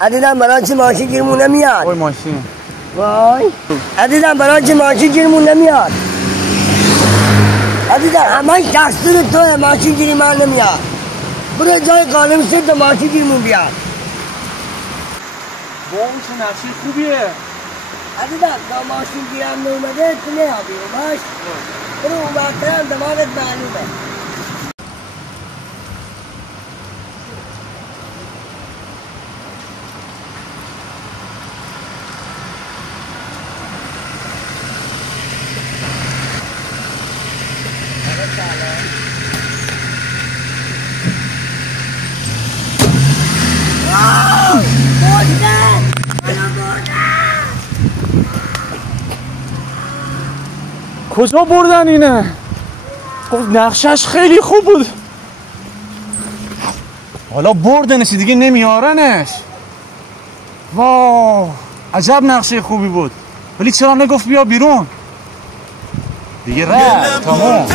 عزیزم برای چه ماشین گیرمون نمیاد؟ وای ماشین وای عزیزم برای چه ماشین گیرمون نمیاد؟ عزیزم همه تقصیر توه، ماشین گیری من نمیاد. برو جای قالم سید ماشین گیرمون بیاد. با اون چه نقشه خوبیه. عزیزم تا ماشین گیرم نومده تو نیابی باش. برو اون وقترم دماغت معلومه. کجا بردن اینه؟ خب نقشش خیلی خوب بود. حالا بردنش دیگه نمیارنش. واو عجب نقشه خوبی بود، ولی چرا نگفت بیا بیرون؟ دیگه رفت تمام.